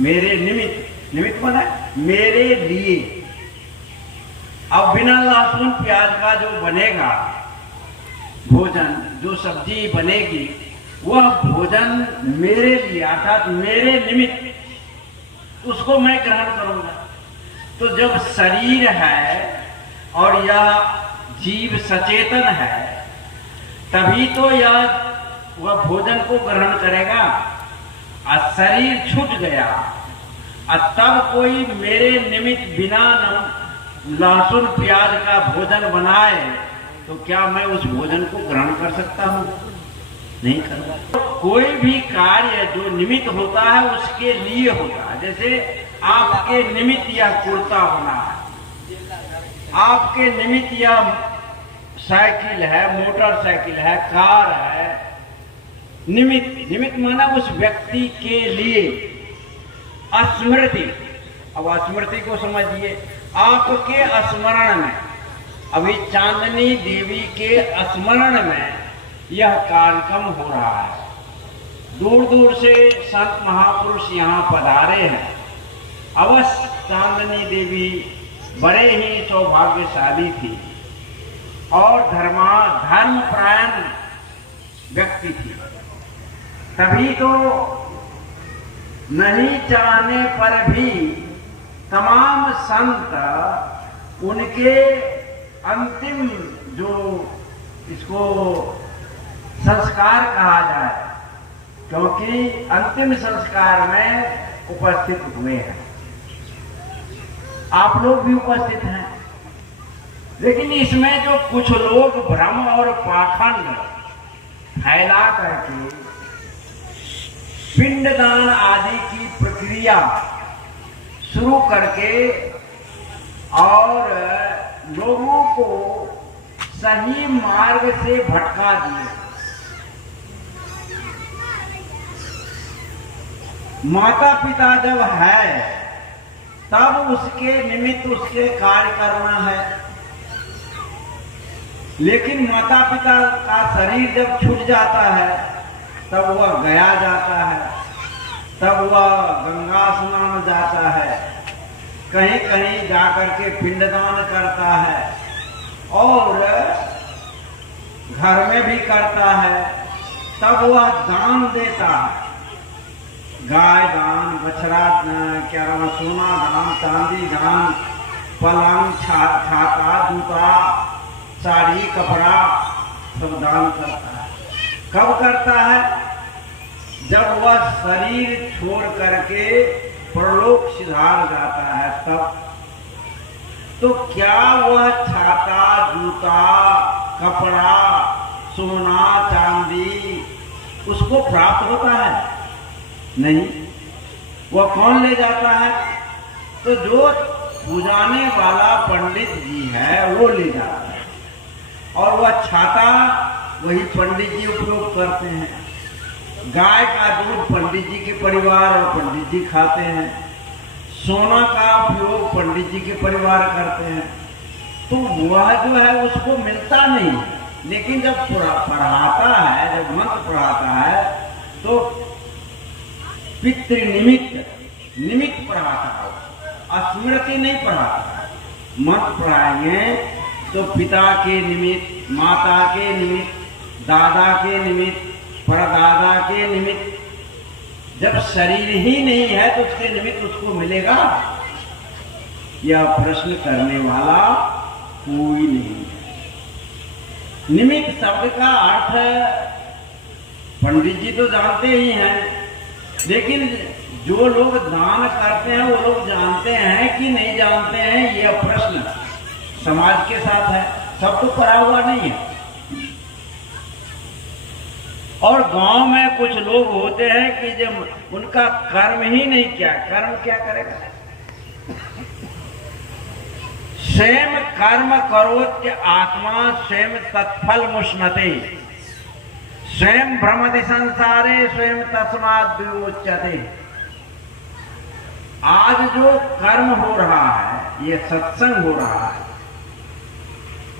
मेरे निमित्त, निमित्त माना मेरे लिए। अब बिना लहसुन प्याज का जो बनेगा भोजन, जो सब्जी बनेगी, वह भोजन मेरे लिए अर्थात मेरे निमित्त उसको मैं ग्रहण करूंगा। तो जब शरीर है और यह जीव सचेतन है, तभी तो यह वह भोजन को ग्रहण करेगा। और शरीर छूट गया और तब कोई मेरे निमित्त बिना लहसुन प्याज का भोजन बनाए तो क्या मैं उस भोजन को ग्रहण कर सकता हूं? नहीं कर सकता। कोई भी कार्य जो निमित्त होता है उसके लिए होता है। जैसे आपके निमित्त यह कुर्ता बना है, आपके निमित्त यह साइकिल है, मोटरसाइकिल है, कार है। निमित्त, निमित्त माना उस व्यक्ति के लिए। स्मृति, अब स्मृति को समझिए। आपके स्मरण में, अभी चांदनी देवी के स्मरण में यह कार्यक्रम हो रहा है। दूर दूर से संत महापुरुष यहाँ पधारे हैं। अवश्य चांदनी देवी बड़े ही सौभाग्यशाली थी और धर्मपरायण व्यक्ति थी। तभी तो नहीं चाहने पर भी तमाम संत उनके अंतिम जो इसको संस्कार कहा जाए, क्योंकि अंतिम संस्कार में उपस्थित हुए हैं। आप लोग भी उपस्थित हैं। लेकिन इसमें जो कुछ लोग भ्रम और पाखंड फैला करके पिंडदान आदि की प्रक्रिया शुरू करके और लोगों को सही मार्ग से भटका दिए। माता पिता जब है तब उसके निमित्त उसके कार्य करना है। लेकिन माता पिता का शरीर जब छूट जाता है तब वह गया जाता है, तब वह गंगा स्नान जाता है, कहीं कहीं जाकर के पिंडदान करता है और घर में भी करता है। तब वह दान देता है, गाय दान, बछड़ा, क्या नाम, सोना दान, चांदी दान, पलंग, छाता, जूता, साड़ी, कपड़ा सब दान करता है। कब करता है? जब वह शरीर छोड़ करके परलोक सिधार जाता है तब। तो क्या वह छाता, जूता, कपड़ा, सोना, चांदी उसको प्राप्त होता है? नहीं। वह कौन ले जाता है? तो जो पूजाने वाला पंडित जी है वो ले जाता है। और वह छाता वही पंडित जी उपयोग करते हैं। गाय का दूध पंडित जी के परिवार और पंडित जी खाते हैं। सोना का उपयोग पंडित जी के परिवार करते हैं। तो वह जो है उसको मिलता नहीं। लेकिन जब पढ़ाता है, जब मंत्र पढ़ाता है तो पितृ निमित्त पढ़ाता है, स्मृति नहीं पढ़ाता है। मंत्र पढ़ाएंगे तो पिता के निमित्त, माता के निमित्त, दादा के निमित्त, परदादा के निमित्त। जब शरीर ही नहीं है तो उसके निमित्त उसको मिलेगा? यह प्रश्न करने वाला कोई नहीं है। निमित्त शब्द का अर्थ पंडित जी तो जानते ही हैं, लेकिन जो लोग दान करते हैं वो लोग जानते हैं कि नहीं जानते हैं, यह प्रश्न समाज के साथ है। सब तो पढ़ा हुआ नहीं है। और गांव में कुछ लोग होते हैं कि जब उनका कर्म ही नहीं किया, कर्म क्या करेगा? स्वयं कर्म करोत्य आत्मा स्वयं तत्फल मुष्णते, स्वयं भ्रमति संसारे स्वयं तस्माद् विमुच्यते। आज जो कर्म हो रहा है, ये सत्संग हो रहा है,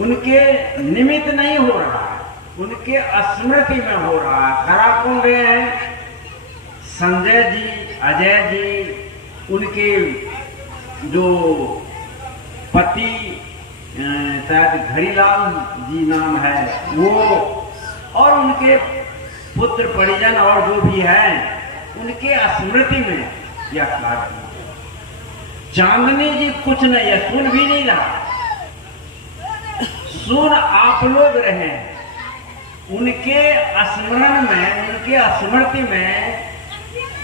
उनके निमित्त नहीं हो रहा है, उनके स्मृति में हो रहा है। करा कौन रहे हैं? संजय जी, अजय जी, उनके जो पति शायद घड़ीलाल जी नाम है वो, और उनके पुत्र परिजन और जो भी हैं उनके स्मृति में यह कार्य किया। चांदनी जी कुछ नहीं है, सुन भी नहीं रहा, सुन आप लोग रहे, उनके स्मरण में, उनके स्मृति में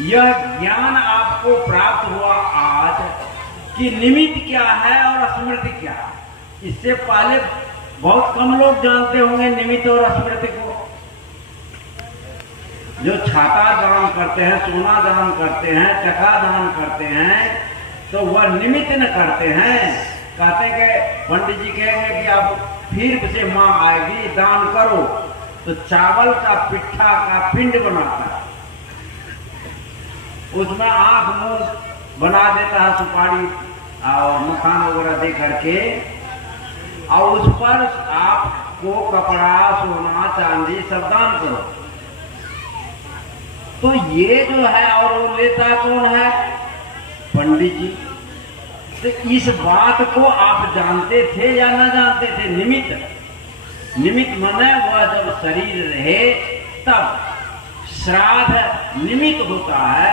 यह ज्ञान आपको प्राप्त हुआ आज कि निमित्त क्या है और स्मृति क्या है। इससे पहले बहुत कम लोग जानते होंगे निमित्त और स्मृति को। जो छाता दान करते हैं, सोना दान करते हैं, टका दान करते हैं, तो वह निमित्त न करते हैं। कहते हैं कि पंडित जी कहेंगे कि आप फिर से माँ आएगी, दान करो, तो चावल का पिट्ठा का पिंड बनाता है, उसमें आंख मुंह बना देता है सुपारी और मखान वगैरह दे करके, और उस पर आपको कपड़ा, सोना, चांदी सब दान करो। तो ये जो है, और वो लेता कौन है? पंडित जी। तो इस बात को आप जानते थे या न जानते थे? निमित्त, निमित्त माने वह जब शरीर रहे तब श्राद्ध निमित्त होता है,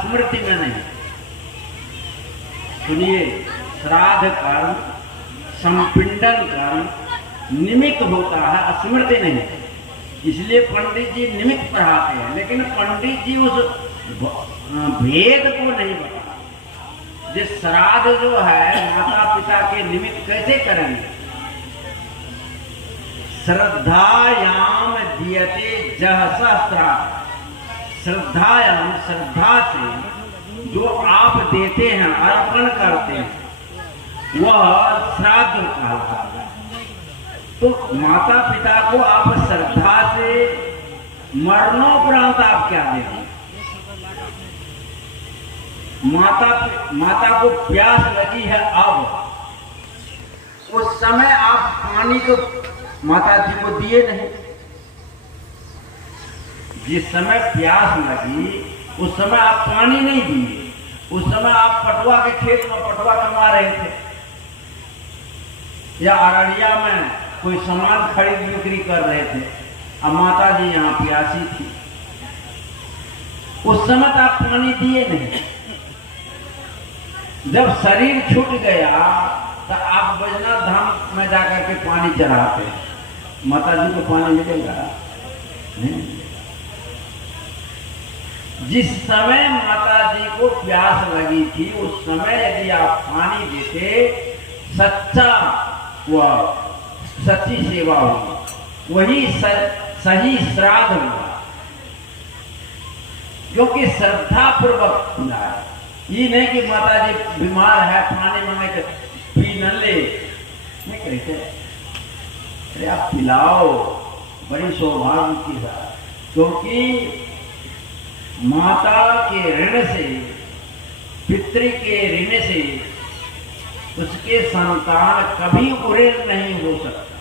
स्मृति में नहीं। सुनिए, श्राद्ध कर्म, संपिंडन कर्म निमित्त होता है, स्मृति नहीं। इसलिए पंडित जी निमित्त पढ़ाते हैं, लेकिन पंडित जी उस भेद को नहीं बताते। जिस श्राद्ध जो है माता पिता के निमित्त कैसे करेंगे? श्रद्धायाम दीयते जह सहस्त्रार्थ, श्रद्धायाम, श्रद्धा से जो आप देते हैं, अर्पण करते हैं, वह श्राद्ध कहलाता है। तो माता पिता को आप श्रद्धा से मरणोपरांत आप क्या देंगे? माता को प्यास लगी है, अब उस समय आप पानी को माता जी को दिए नहीं। जिस समय प्यास लगी उस समय आप पानी नहीं दिए, उस समय आप पटुआ के खेत में पटुआ कमा रहे थे, या अररिया में कोई सामान खरीद बिक्री कर रहे थे, अब माता जी यहाँ प्यासी थी, उस समय तो आप पानी दिए नहीं। जब शरीर छूट गया तो आप बैजनाथ धाम में जाकर के पानी चढ़ाते, माता जी को पानी मिलेगा नहीं। जिस समय माता जी को प्यास लगी थी उस समय यदि आप पानी देते, सच्चा वह सच्ची सेवा होगी, वही सही श्राद्ध होगा, क्योंकि श्रद्धा पूर्वक खुला है। ये नहीं कि माता जी बीमार है, पानी मांगे के पी न ले, नहीं कहते। अरे आप पिलाओ, बड़ी सौभाग्य की बात, क्योंकि माता के ऋण से, पितृ के ऋण से उसके संतान कभी उड़ेल नहीं हो सकता।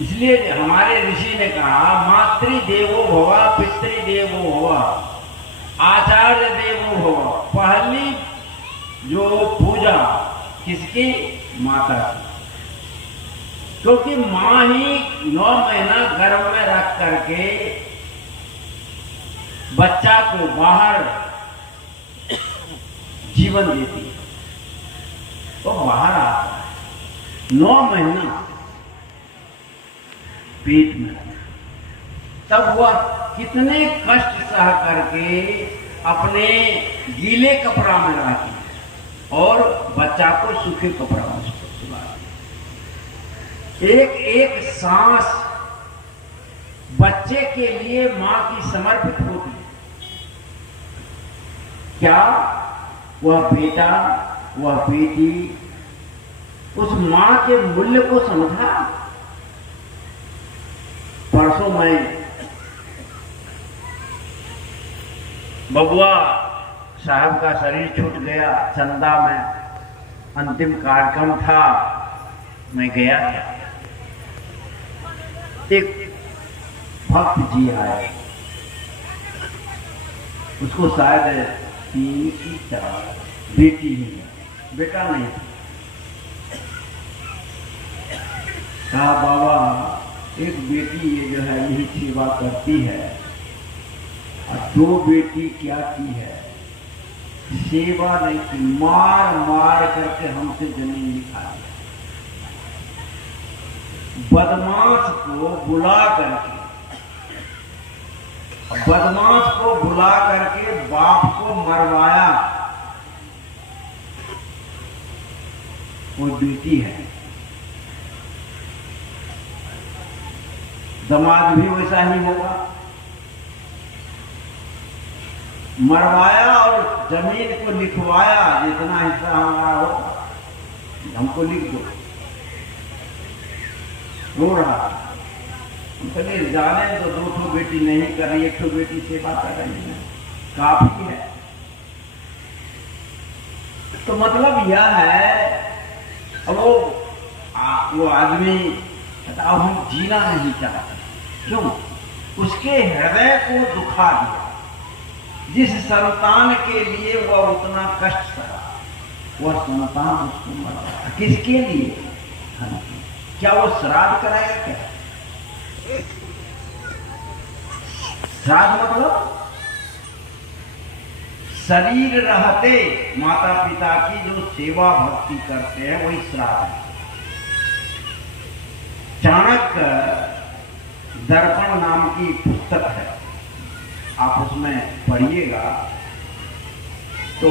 इसलिए हमारे ऋषि ने कहा, मातृदेवो भव, पितृदेवो भव, आचार्य देवो भव। पहली जो पूजा किसकी? माता की, क्योंकि माँ ही 9 महीना गर्भ में रख करके बच्चा को बाहर जीवन देती है, तो बाहर आता है 9 महीना पेट में, तब वह कितने कष्ट सह करके अपने गीले कपड़ा में रहती है और बच्चा को सूखे कपड़ा में सुलाती। एक एक सांस बच्चे के लिए मां की समर्पित होती है। क्या वह बेटा, वह बेटी उस मां के मूल्य को समझा? परसों मैं बबुआ साहब का शरीर छूट गया, चंदा में अंतिम कार्यक्रम था, मैं गया था। एक भक्त जी आए, उसको शायद 3 की 4 बेटी ही है, बेटा नहीं। कहा बाबा एक बेटी ये जो है यही सेवा करती है और 2 बेटी क्या की है, सेवा नहीं की, मार मार करके हमसे जमीन निकाल दिया। बदमाश को बुला करके बाप को मरवाया, वो बेटी है। दामाद भी वैसा ही होगा, मरवाया और जमीन को लिखवाया, जितना हिस्सा हमारा हो हमको लिख दो। रो रहा, चलिए जाने तो 2 बेटी नहीं कर रही, 1 बेटी सेवा कर रही है, काफी है। तो मतलब यह है, अब वो आदमी बताओ हम जीना नहीं चाहते, क्यों? उसके हृदय को दुखा दिया। जिस संतान के लिए वह उतना कष्ट सहा, वह संतान उसको मर रहा। किसके लिए? क्या वो श्राद्ध कराएगा? क्या श्राद्ध मतलब? शरीर रहते माता पिता की जो सेवा भक्ति करते हैं वही श्राद्ध है। चाणक्य दर्पण नाम की पुस्तक है, आप उसमें पढ़िएगा। तो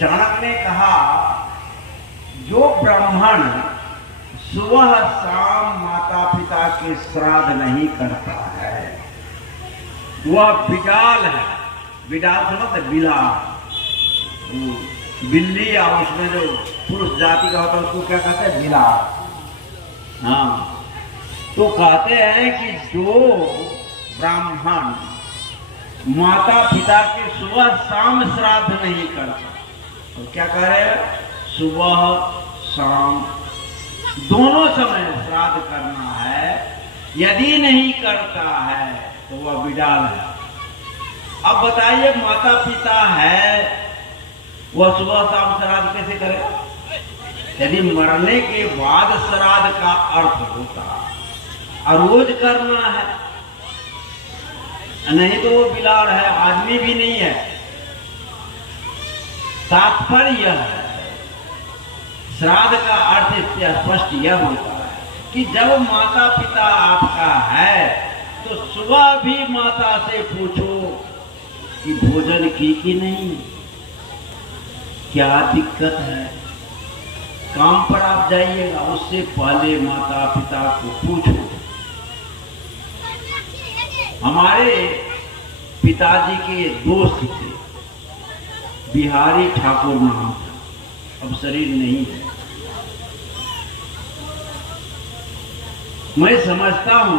चाणक्य ने कहा जो ब्राह्मण सुबह शाम माता पिता के श्राद्ध नहीं करता है वह बिडाल है। बिडाल सुनो तो बिलाल, बिल्ली, और उसमें जो पुरुष जाति का होता है उसको क्या कहते हैं? बिलाल। हाँ, तो कहते हैं कि जो ब्राह्मण माता पिता के सुबह शाम श्राद्ध नहीं करता, तो क्या कह रहे हैं? सुबह शाम दोनों समय श्राद्ध करना है। यदि नहीं करता है तो वह बिडाल है। अब बताइए, माता पिता है वह सुबह शाम श्राद्ध कैसे करेगा? यदि मरने के बाद श्राद्ध का अर्थ होता और रोज करना है, नहीं तो वो बिलाड़ है, आदमी भी नहीं है। तात्पर्य यह है, श्राद्ध का अर्थ इससे स्पष्ट यह होता है कि जब माता पिता आपका है तो सुबह भी माता से पूछो कि भोजन की कि नहीं, क्या दिक्कत है। काम पर आप जाइएगा, उससे पहले माता पिता को पूछो। हमारे पिताजी के दोस्त थे, बिहारी ठाकुर नाम था, अब शरीर नहीं है। मैं समझता हूं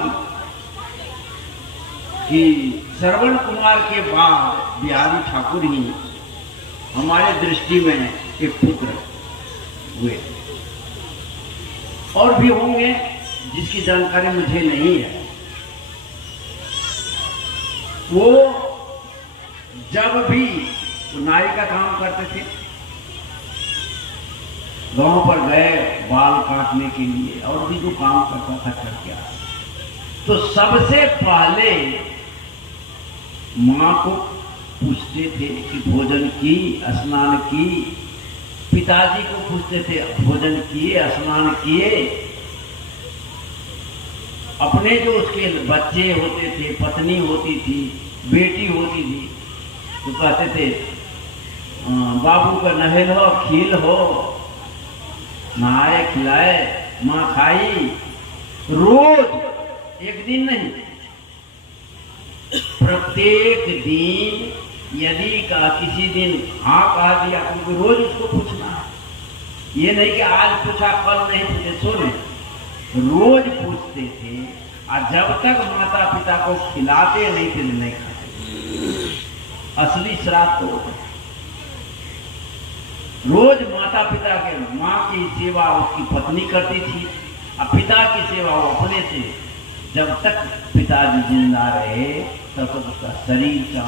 कि श्रवण कुमार के बाद बिहारी ठाकुर ही हमारे दृष्टि में एक पुत्र हुए, और भी होंगे जिसकी जानकारी मुझे नहीं है। वो जब भी नाई का काम करते थे, गांव पर गए बाल काटने के लिए, और भी जो काम करता था करके आया, तो सबसे पहले माँ को पूछते थे कि भोजन की, स्नान की। पिताजी को पूछते थे भोजन किए, स्नान किए। अपने जो उसके बच्चे होते थे, पत्नी होती थी, बेटी होती थी, तो कहते थे बाबू का नहल हो, खील हो, नहाए खिलाए, माँ खाई। रोज, एक दिन नहीं, प्रत्येक दिन। यदि किसी दिन हाँ कहा दिया तो रोज उसको पूछना है। ये नहीं कि आज पूछा कल नहीं पूछे, सुने, रोज पूछते थे। और जब तक माता पिता को खिलाते नहीं थे नहीं खाते। असली श्राद्ध तो रोज माता पिता के, माँ की सेवा उसकी पत्नी करती थी, और पिता की सेवा वो अपने से। जब तक पिताजी जिंदा रहे तब तक उसका शरीर का